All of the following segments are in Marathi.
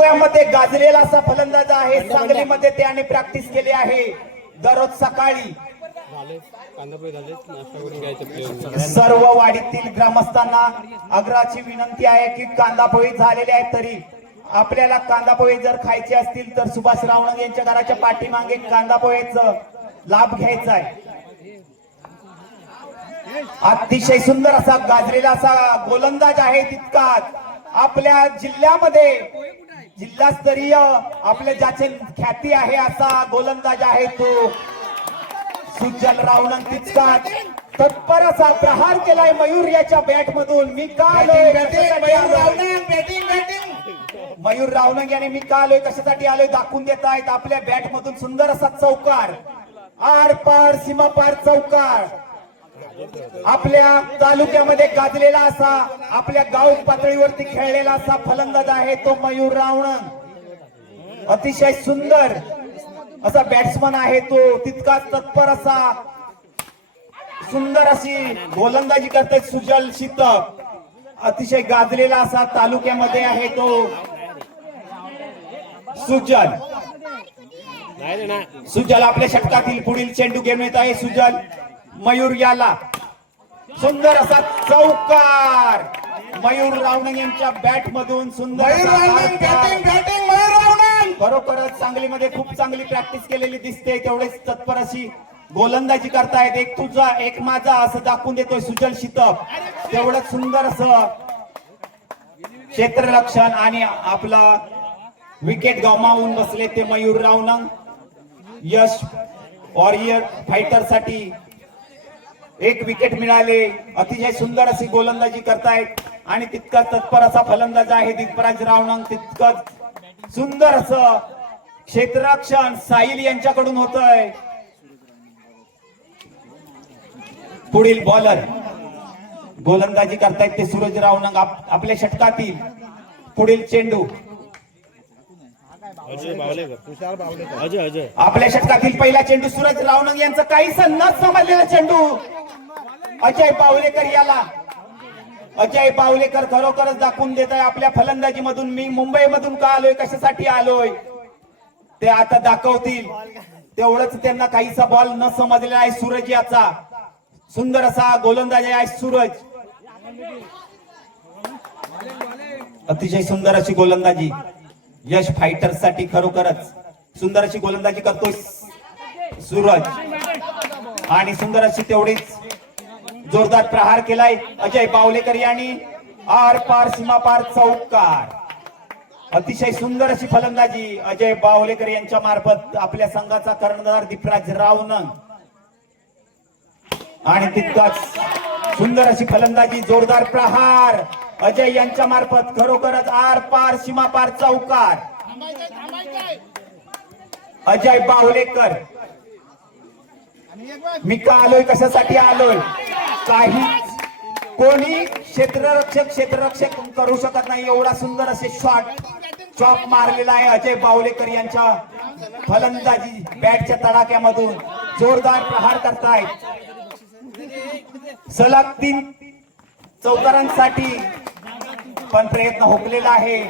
तालुक्यामध्ये गाजलेला असा फलंदाज आहे। सांगलीमध्ये त्याने प्रॅक्टिस केली आहे दररोज सकाळी। सर्व वाडीतील ग्रामस्थांना आग्रहाची विनंती आहे की कांदापोहे झालेले आहेत तरी आपल्याला कांदापोहे जर खायचे असतील तर सुभाष रावणंग यांच्या घराच्या पाठीमागे कांदापोहेचा लाभ घ्यायचा आहे। अतिशय सुंदर असा गाजलेला असा गोलंदाज आहे। तितकाच आपल्या जिल्ह्यामध्ये जिल्हास्तरीय आपल्या ज्याचे ख्याती आहे असा गोलंदाज आहे तो सुजल रावणंग। तितकाच तत्पर असा प्रहार केलाय मयूर याच्या बॅट मधून। मी का आलोय मयूर रावणंग याने मी का आलोय कशासाठी आलोय दाखवून देत आहेत। आपल्या बॅट मधून सुंदर असा चौकार, आर पार सीमा पार चौकार। आपल्या तालुक्यामध्ये गाजलेला असा आपल्या गाव पातळीवरती खेळलेला असा फलंदाज आहे तो मयूर रावणंग। अतिशय सुंदर असा बॅट्समन आहे तो। तितकाच तत्पर असा सुंदर अशी गोलंदाजी करते सुजल शितप। अतिशय गाजलेला असा तालुक्यामध्ये आहे तो सुजल। सुजल आपल्या षटकातील पुढील चेंडू घेऊन येत आहे सुजल। मयूर याला सुंदर असा चौकार मयूर रावणंग यांच्या बॅट मधून सुंदर खरोखरच सांगलीमध्ये खूप चांगली प्रॅक्टिस केलेली दिसते। तेवढेच तत्पर अशी गोलंदाजी करतायत। एक तुझा एक माझा असं दाखवून देतोय सुजल शितप। तेवढंच सुंदर असं क्षेत्ररक्षण आणि आपला विकेट गमावून बसले ते मयूर रावणंग। यश वॉरियर फायटर साठी एक विकेट मिळाले। अतिशय सुंदर अशी गोलंदाजी करतायत आणि तितकाच तत्पर असा फलंदाज आहे दिग्पराज रावणंग। तितकंच सुंदर असं क्षेत्ररक्षण साहिल यांच्याकडून होतंय। पुढील बॉलर गोलंदाजी करतायत ते सूरज रावणंग। आपल्या षटकातील पुढील चेंडू आपल्या षटकातील पहिला चेंडू सूरज रावणंग यांचा काहीसा न समजलेला चेंडू अजय बावलेकर याला। अजय बावलेकर खरोखरच दाखवून देत आहे आपल्या फलंदाजी मधून मी मुंबई मधून का आलोय कशासाठी आलोय ते आता दाखवतील। तेवढंच त्यांना काहीसा बॉल न समजलेला आहे सूरज याचा। सुंदर असा गोलंदाज आहे सूरज। अतिशय सुंदर अशी गोलंदाजी यश फायटर साठी खरोखरच सुंदर अशी गोलंदाजी करतोय सूरज आणि सुंदर अशी तेवढीच जोरदार प्रहार केलाय अजय बावलेकर यांनी। आर पार सीमा पार चौकार। अतिशय सुंदर अशी फलंदाजी अजय बावलेकर यांच्या मार्फत आपल्या संघाचा कर्णधार दिग्पराज रावणंग आणि तितकाच सुंदर अशी फलंदाजी जोरदार प्रहार अजय यांच्या मार्फत खरोखरच आर पार सीमा पार चौकार। अजय बावलेकर मी का आलोय कशासाठी आलोय काही कोणी क्षेत्ररक्षक करू शकत नाही एवढा सुंदर असे शॉट चॉप मारलेला आहे अजय बावलेकर यांच्या फलंदाजी बॅटच्या तडाख्यामधून जोरदार प्रहार करतायत। सलग 3 चौकारांसाठी पण प्रयत्न हुकलेला आहे।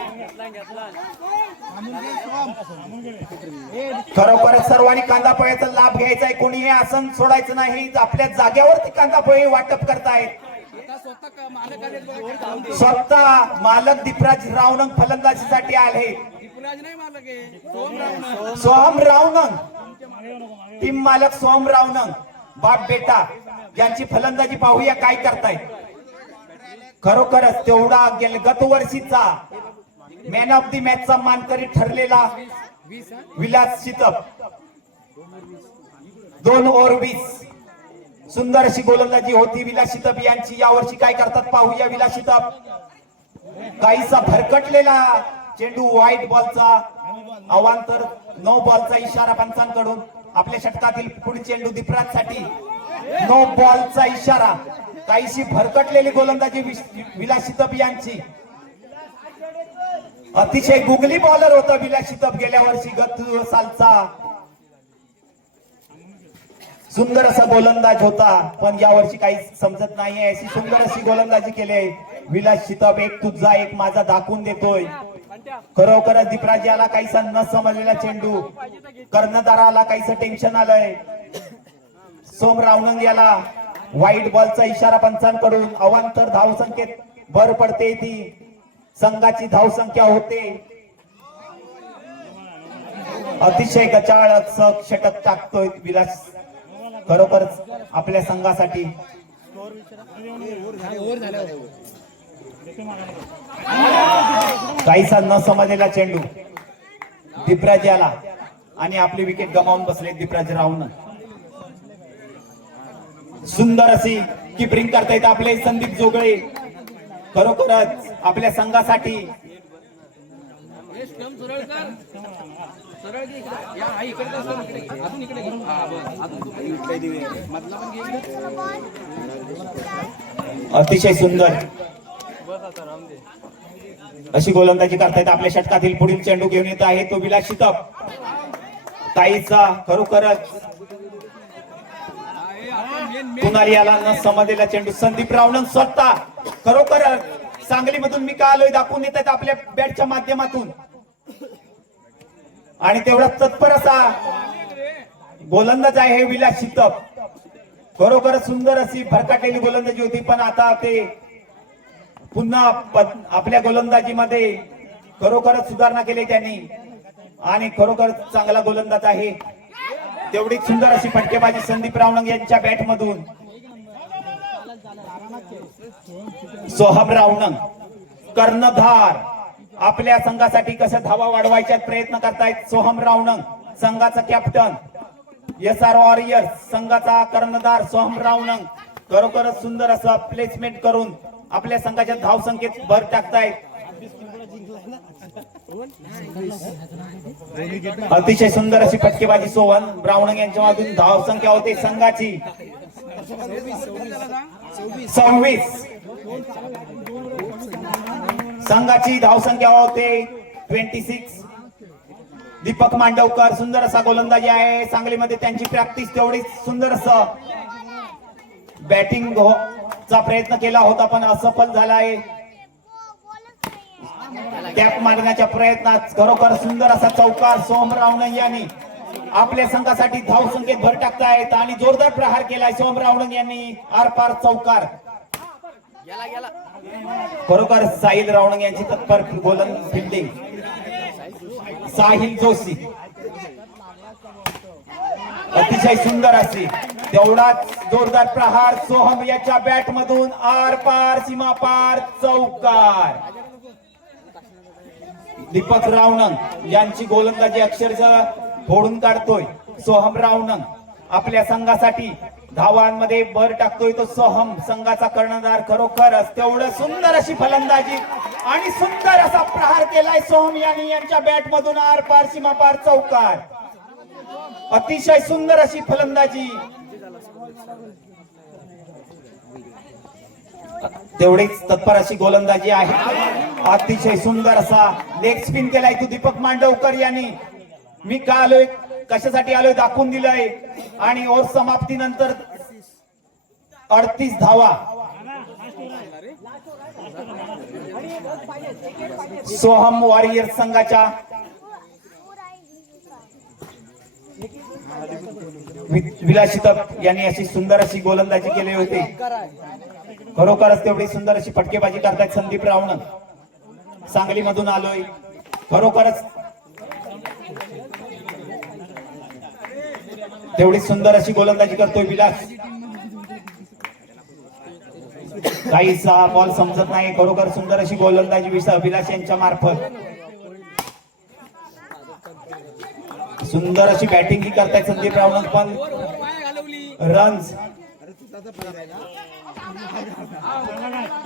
खरोखरच सर्वांनी कांदापोह्याचा लाभ घ्यायचा आहे। कोणी हे आसन सोडायचं नाही। आपल्या जागेवरती कांदापोहे वाटप करतायत। स्वतः मालक दिग्पराज रावणंग फलंदाजीसाठी आले। सोहम रावणंग टीम मालक सोहम रावणंग बाप बेटा यांची फलंदाजी पाहूया काय करतायत। खरोखरच तेवढा गत वर्षीचा मॅन ऑफ द मॅचचा मानकरी ठरलेला विलास शितप 2 ओव्हर 20 सुंदर अशी गोलंदाजी होती विलास शितप यांची। यावर्षी काय करतात पाहूया। विलास शितप काहीसा भरकटलेला चेंडू वाईट बॉलचा अवांतर 9 बॉलचा इशारा पंचांकडून। आपल्या षटकातील पुढील चेंडू दिग्पराज साठी 9 बॉलचा इशारा। काहीशी भरकटलेली गोलंदाजी विलास शितप यांची। अतिशय गुगली बॉलर होता विलास शितप गेल्या वर्षी गत सालचा सुंदर असा गोलंदाज होता पण यावर्षी काही समजत नाहीये। अशी सुंदर अशी गोलंदाजी केली विलास शितप। एक तुझा एक माझा दाखवून देतोय खरोखरच दीपराज याला काहीसा न समजलेला चेंडू, कर्णधाराला काहीसं टेन्शन आलंय. सोम रावणंग याला व्हाईट बॉलचा इशारा पंचांकडून. अवांतर धाव संख्येत भर पडते, ती संघाची धाव संख्या होते. अतिशय गचाळ षटक टाकतोय विलास, खरोखरच आपल्या संघासाठी. काहीसा न समजलेला चेंडू दीपराज याला, आणि आपली विकेट गमावून बसले दीपराज रावणं. सुंदर अशी किपरिंग करतायत आपले संदीप जोगळे, खरोखरच आपल्या संघासाठी. अतिशय सुंदर अशी गोलंदाजी करतायत. आपल्या षटकातील पुढील चेंडू घेऊन येत आहे तो विलास शितप. ताईचा खरोखरच कुणाली याला न समजलेला चेंडू. संदीप रावणंग स्वतः खरोखरच सांगलीमधून मी का आलोय दाखवून येत आहेत आपल्या बॅटच्या माध्यमातून, आणि तेवढा तत्पर असा गोलंदाज आहे हे विलास शितप. खरोखरच सुंदर अशी भरकटलेली गोलंदाजी होती, पण आता ते पुन्हा आपल्या गोलंदाजीमध्ये खरोखरच सुधारणा केली त्यांनी, आणि खरोखरच चांगला गोलंदाज आहे. तेवढीच सुंदर अशी फटकेबाजी संदीप रावणंग यांच्या बॅट मधून. सोहम रावणंग कर्णधार आपल्या संघासाठी कसं धावा वाढवायचा प्रयत्न करतायत. सोहम रावणंग संघाचा कॅप्टन, SR वॉरियर्स संघाचा कर्णधार सोहम रावणंग खरोखरच सुंदर असं प्लेसमेंट करून आपल्या संघाच्या धाव संख्येत भर टाकतायत. अतिशय सुंदर अशी फटकेबाजी सोहम रावणंग यांच्या मधून. धाव संख्या होते संघाची 26. संघाची धाव संख्या होते 26. दीपक मांडवकर सुंदर असा गोलंदाजी आहे. सांगलीमध्ये त्यांची प्रॅक्टिस तेवढीच सुंदर असं बॅटिंग चा प्रयत्न केला होता, पण असफल झाला आहे. कॅप मारण्याच्या प्रयत्नात खरोखर सुंदर असा चौकार सोहम रावणंग यांनी आपल्या संघासाठी धाव संख्येत भर टाकतायत, आणि जोरदार प्रहार केलाय सोहम रावणंग यांनी. आरपार चौकार. खरोखर साहिल रावणंग यांची तत्पर गोलंदाज फिल्डिंग. साहिल जोशी अतिशय सुंदर असे तेवढाच जोरदार प्रहार सोहम याच्या बॅट मधून. आरपार सीमापार चौकार. दीपक रावणंग यांची गोलंदाजी अक्षरशः फोडून काढतोय सोहम रावणंग. आपल्या संघासाठी धावांमध्ये भर टाकतोय तो सोहम संघाचा कर्णधार. खरोखरच तेवढं सुंदर अशी फलंदाजी आणि सुंदर असा प्रहार केलाय सोहम यांनी यांच्या बॅट मधून. आरपार सीमापार चौकार. अतिशय सुंदर अशी फलंदाजी. तेवढीच तत्पर अशी गोलंदाजी आहे. अतिशय सुंदर असा लेग स्पिन केलाय तो दीपक मांडवकर यांनी. मी का आलोय कशासाठी आलोय दाखवून दिलंय, आणि ओव्हर समाप्तीनंतर 38 धावा सोहम वॉरियर्स संघाच्या. विलास शितप यांनी अशी सुंदर अशी गोलंदाजी केली होती. खरोखरच तेवढी सुंदर अशी फटकेबाजी करतायत संदीप रावणंग. सांगलीमधून आलोय. खरोखरच तेवढी सुंदर अशी गोलंदाजी करतोय विलास. काहीसा बॉल समजत नाही. खरोखर सुंदर अशी गोलंदाजी विलास यांच्या मार्फत. सुंदर अशी बॅटिंग ही करतायत संदीप रावणंग, पण रन्स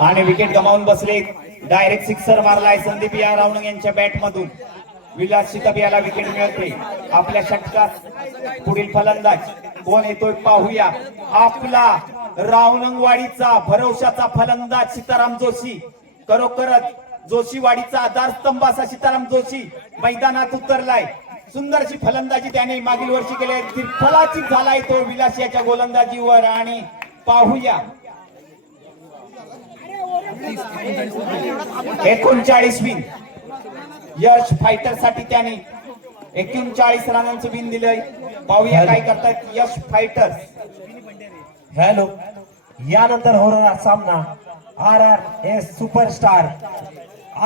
आणि विकेट गमावून बसले. डायरेक्ट सिक्सर मारलाय संदीप या रावणंग यांच्या बॅट मधून. विलास शितप याला विकेट मिळते. आपल्या षटकात पुढील फलंदाज कोण येतोय पाहूया. आपला रावणंगवाडीचा भरवशाचा फलंदाज सीताराम जोशी. खरोखरच जोशीवाडीचा आधारस्तंभ असा सीताराम जोशी मैदानात उतरलाय. सुंदर अशी फलंदाजी त्याने मागील वर्षी केली. त्रिफलाची झालाय तो विलास याच्या गोलंदाजीवर, आणि पाहूया 39 विन यश फायटर साठी त्याने 39 रनांचं बिन दिलंय. पाहूया काय करतात यश फायटर्स. हॅलो, यानंतर होणारा सामना RRS superstar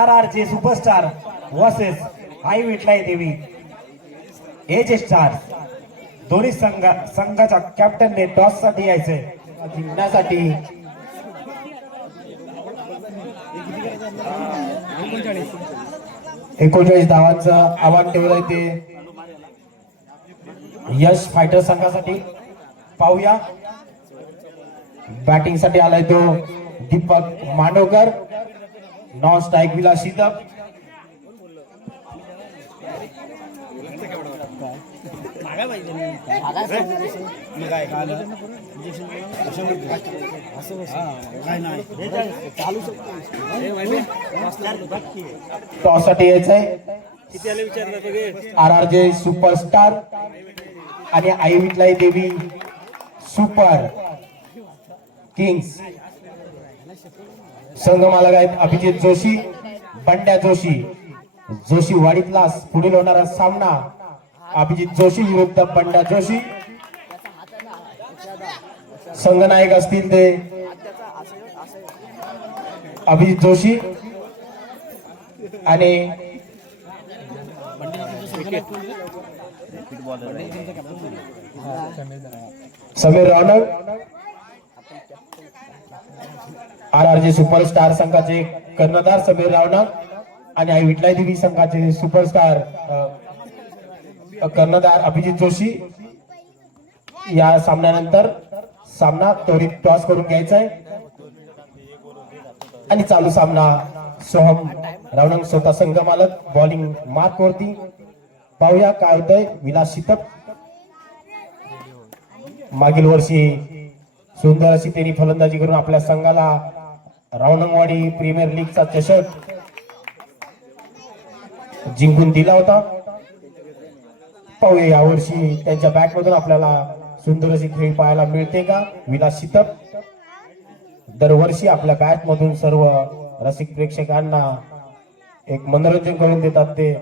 RRJ superstar versus Aai Vithlai Devi AJ star. दोन्ही संघाच्या कॅप्टनने टॉस साठी यायचंय जिंकण्यासाठी. 39 धावांचं आव्हान ठेवलंय ते यश फायटर संघासाठी. पाहूया बॅटिंग साठी आलाय तो Deepak Mandavkar. Non strike Vilas Shitap. Toss साठी यायचंय RRJ सुपरस्टार आणि आई विठलाई देवी सुपर किंग्स. संघ मालक आहेत अभिजित जोशी, बंड्या जोशी. जोशी वाडीतला पुढील होणारा सामना अभिजित जोशी विरुद्ध बंड्या जोशी. संघनायक असतील ते अभिजित जोशी आणि समीर रौनक. RRJ सुपरस्टार संघाचे कर्णधार समीर रावणक आणि आई विठलाई देवी संघाचे सुपरस्टार कर्णधार अभिजित जोशी. या सामन्यानंतर सामना त्वरित टॉस करून घ्यायचा आहे आणि चालू सामना सोहम रावणक स्वतः संघ मालक बॉलिंग मार्क वरती. पाहूया काय होतंय. विलास शितप मागील वर्षी सुंदर अशी त्यांनी फलंदाजी करून आपल्या संघाला रावणंगवाडी प्रीमियर लीगचा चषक जिंकून दिला होता. पाहूया यावर्षी त्यांच्या बॅट मधून आपल्याला सुंदर अशी खेळ पाहायला मिळते का. विलास शितप दरवर्षी आपल्या बॅट मधून सर्व रसिक प्रेक्षकांना एक मनोरंजन करून देतात ते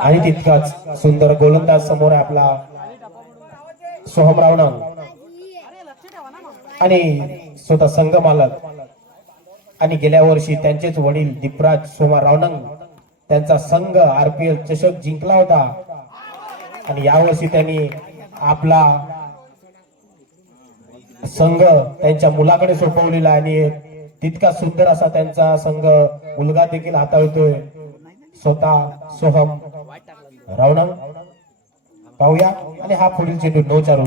आणि तितकाच सुंदर गोलंदाज समोर आहे आपला सोहम रावणक आणि स्वतः संघ मालक. आणि गेल्या वर्षी त्यांचेच वडील दीपराज सोमा रावणक त्यांचा संघ RPL चषक जिंकला होता आणि यावर्षी त्यांनी आपला संघ त्यांच्या मुलाकडे सोपवलेला आणि तितका सुंदर असा त्यांचा संघ मुलगा देखील हाताळतोय स्वतः सोहम रावणक. पाहूया आणि हा पुढील चेंडू नो चालू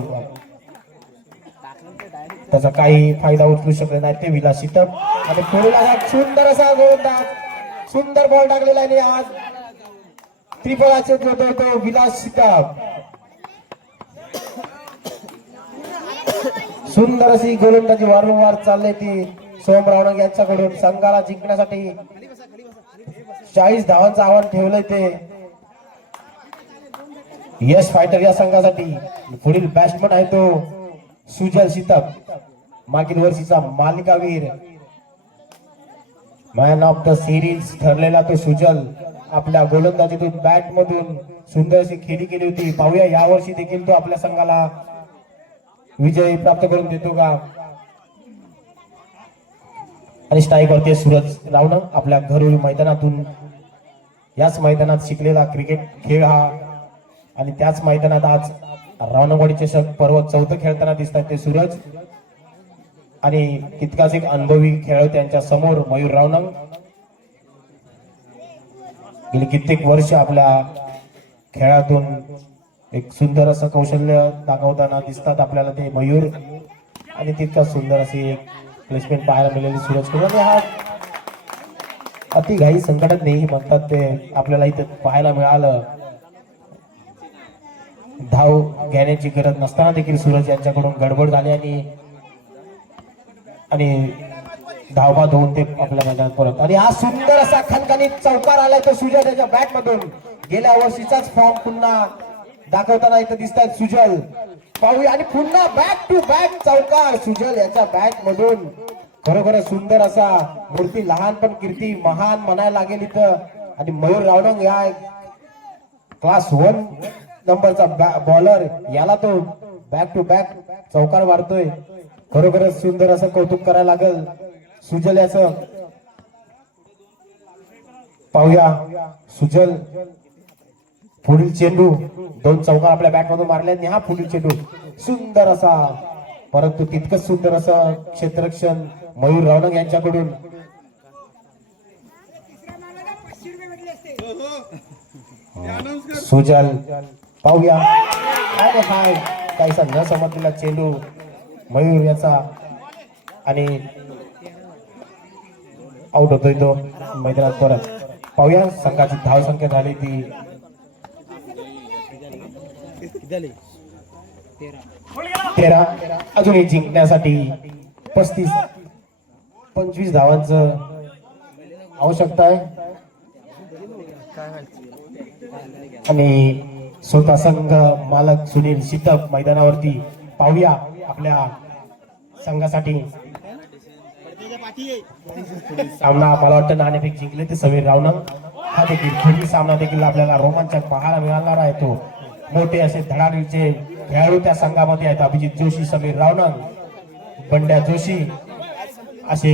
त्याचा काही फायदा उचलू शकले नाही ते विलास शितप. आणि पुढील सुंदर असा गोलंदाज सुंदर बॉल टाकलेला आहे आज त्रिफळाचे तो विलास शितप. सुंदर अशी गोलंदाजी वारंवार चालली ती सोहम रावणक यांच्याकडून. संघाला जिंकण्यासाठी 40 धावांचं आव्हान ठेवलंय ते यश फायटर या संघासाठी. पुढील बॅट्समन आहे तो सुजल शितप, मागील वर्षीचा मालिकावीर, मॅन ऑफ द सिरीज ठरलेला तो सुजल आपल्या गोलंदाजीतून बॅट मधून सुंदर अशी खेळी केली होती. पाहूया यावर्षी देखील तो आपल्या संघाला विजय प्राप्त करून देतो का. आणि स्ट्राईक वरती सूरज रावणक आपल्या घरोळी मैदानातून याच मैदानात शिकलेला क्रिकेट खेळ हा आणि त्याच मैदानात आज रावणवाडी चषक पर्व 4th खेळताना दिसतात ते सूरज. आणि तितकाच एक अनुभवी खेळाडू त्यांच्या समोर मयूर रावणक. गेली कित्येक वर्ष आपल्या खेळातून एक सुंदर असं कौशल्य दाखवताना दिसतात आपल्याला ते मयूर. आणि तितका सुंदर अशी एक प्लेसमेंट पाहायला मिळाली सूरज कडून. आणि हा अति घाई संकटात नाही म्हणतात ते आपल्याला इथे पाहायला मिळालं. धाव घेण्याची गरज नसताना देखील सूरज यांच्याकडून गडबड झाली आणि धावबाद होऊन ते आपल्या मैदानात परत. आणि हा सुंदर असा खणखणीत चौकार आलाय तो सुजल याच्या बॅट मधून. गेल्या वर्षीचाच फॉर्म पुन्हा दाखवताना इथं दिसतात सुजल. पाहूया आणि पुन्हा बॅक टू बॅक चौकार सुजल याच्या बॅट मधून. खरोखरच सुंदर असा मूर्ती, लहान पण कीर्ती महान म्हणायला लागेल इथं. आणि मयूर रावणंग या क्लास 1 नंबरचा बॉलर, याला तो बॅक टू बॅक चौकार मारतोय. खरोखरच सुंदर असं कौतुक करायला लागेल सुजल याचं. पाहूया सुजल पुढील चेंडू, 2 चौकार आपल्या बॅट मधून मारले आणि हा पुढील चेंडू सुंदर असा, परंतु तितकंच सुंदर असं क्षेत्ररक्षण मयूर रावणंग यांच्याकडून. सुजल पाहूया काय हाय काहीसा न समजलेला चेंडू मयूर याचा आणि आउट होतोय तो मैदानात. परत पाहूया संघाची धाव संख्या झाली ती 13. अजूनही जिंकण्यासाठी 35-25 धावांचं आवश्यकता आहे. आणि स्वतः संघ मालक सुनील शितप मैदानावरती. पाहूया आपल्या संघासाठी सामना मला वाटतं नाणेफेक जिंकले ते समीर रावणंग. हा देखील पुढील सामना देखील आपल्याला रोमांचक पाहायला मिळणार आहे. तो मोठे असे धडाडीचे खेळाडू त्या संघामध्ये आहेत. अभिजित जोशी, समीर रावणंग, बंड्या जोशी असे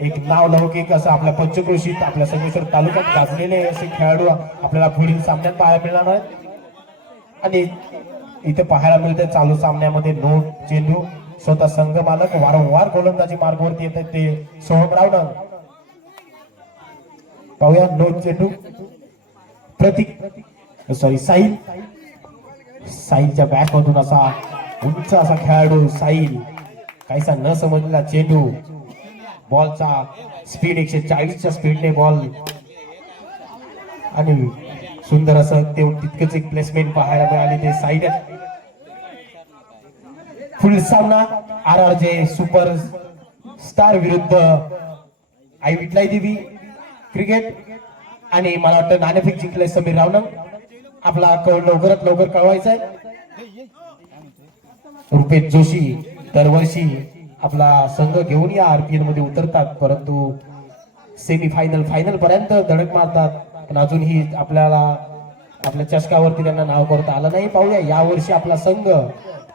एक नाव लौकिक असं आपल्या पंचक्रोशीत आपल्या संगमेश्वर तालुक्यात गाजलेले असे खेळाडू आपल्याला पुढील सामन्यात पाहायला मिळणार आहेत. आणि इथे पाहायला मिळते चालू सामन्यामध्ये नो चेंडू. स्वतः संघ मालक वारंवार गोलंदाजी मार्गावरती येतात ते सोहम रावणंग. पाहूया नो चेंडू. प्रतीक साहिल, साहिलच्या बॅट मधून असा उंच असा खेळाडू साहिल, काहीसा न समजलेला चेंडू. बॉलचा स्पीड 140च्या स्पीडने बॉल आणि सुंदर असं तितकंच एक प्लेसमेंट पाहायला मिळाले ते साईड. पुढील सामना RRJ सुपर स्टार विरुद्ध आई विठलाई देवी क्रिकेट. आणि मला वाटतं नाणेफेक जिंकले समीर रावणंग. आपला कळ लवकरात लवकर कळवायचा आहे. रुपेश जोशी दरवर्षी आपला संघ घेऊन या RPL मध्ये उतरतात, परंतु सेमीफायनल फायनल पर्यंत धडक मारतात, पण अजूनही आपल्याला आपल्या चषकावरती त्यांना नाव करता आलं नाही. पाहूया यावर्षी आपला संघ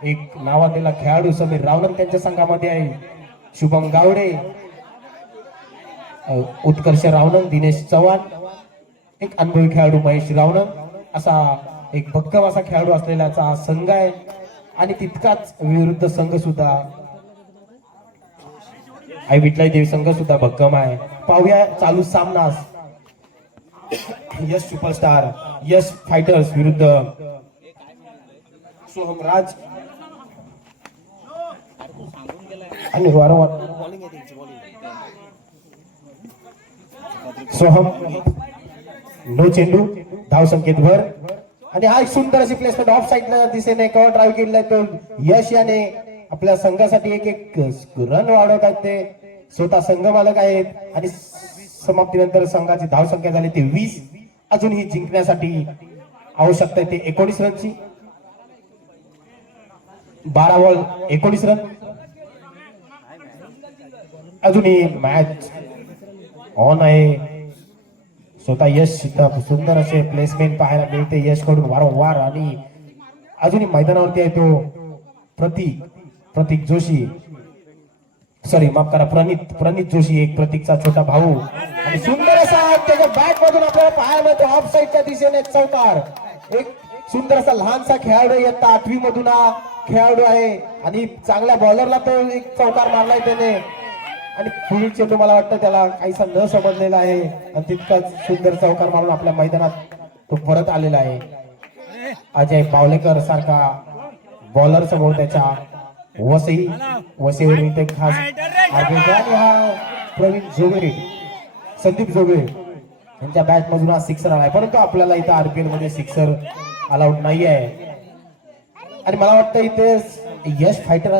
एक नावाजलेला खेळाडू समीर रावणंग त्यांच्या संघामध्ये आहे. शुभम गावडे, उत्कर्ष रावणंग, दिनेश चव्हाण, एक अनुभवी खेळाडू महेश रावणंग, असा एक भक्कम असा खेळाडू असलेला संघ आहे. आणि तितकाच विरुद्ध संघ सुद्धा आई विठलाई देवी संघ सुद्धा भक्कम आहे. पाहूया चालू सामना यश सुपरस्टार, यश फायटर्स विरुद्ध सोहम राज. आणि वारंवार सोहम नो चेंडू, धाव संकेत भर. आणि हा एक सुंदर अशी प्लेसमेंट ऑफ साईडला दिसेने कव्हर ड्राईव्ह केलेला आहे तो यश याने आपल्या संघासाठी एक रन वाढवतात. ते स्वतः संघ मालक आहेत. आणि समाप्तीनंतर संघाची धाव संख्या झाली ती 20. अजूनही जिंकण्यासाठी आवश्यकता आहे ते 19 रनची. 12 बॉल 19 रन. अजूनही मॅच ऑन आहे. स्वतः यश सुंदर असे प्लेसमेंट पाहायला मिळते यश कडून वारंवार. आणि अजूनही मैदानावरती आहे तो प्रतीक जोशी, सॉरी माफ करा, प्रणित जोशी, एक प्रतीकचा छोटा भाऊ. आणि सुंदर असा त्याच्या बॅट मधून आपल्याला पाहायला मिळतो ऑफ साईडच्या दिशेने चौकार. एक सुंदर असा लहानसा खेळाडू, इयत्ता 8वी मधून हा खेळाडू आहे. आणि चांगल्या बॉलरला तो एक चौकार मारलाय त्याने. आणि पुढील चेंडू मला वाटतं त्याला काहीसा न समजलेला आहे आणि तितकाच सुंदर चौकार मारून आपल्या मैदानात तो परत आलेला आहे. अजय पावलेकर सारखा बॉलर समोर त्याच्या वसईवरून इथे खास. आणि हा प्रवीण जोगरे, संदीप जोगरे यांच्या बॅट मधून हा सिक्सर आलाय, परंतु आपल्याला इथं RPL मध्ये सिक्सर अलाउड नाही आहे. आणि मला वाटतं इथे यश फायटर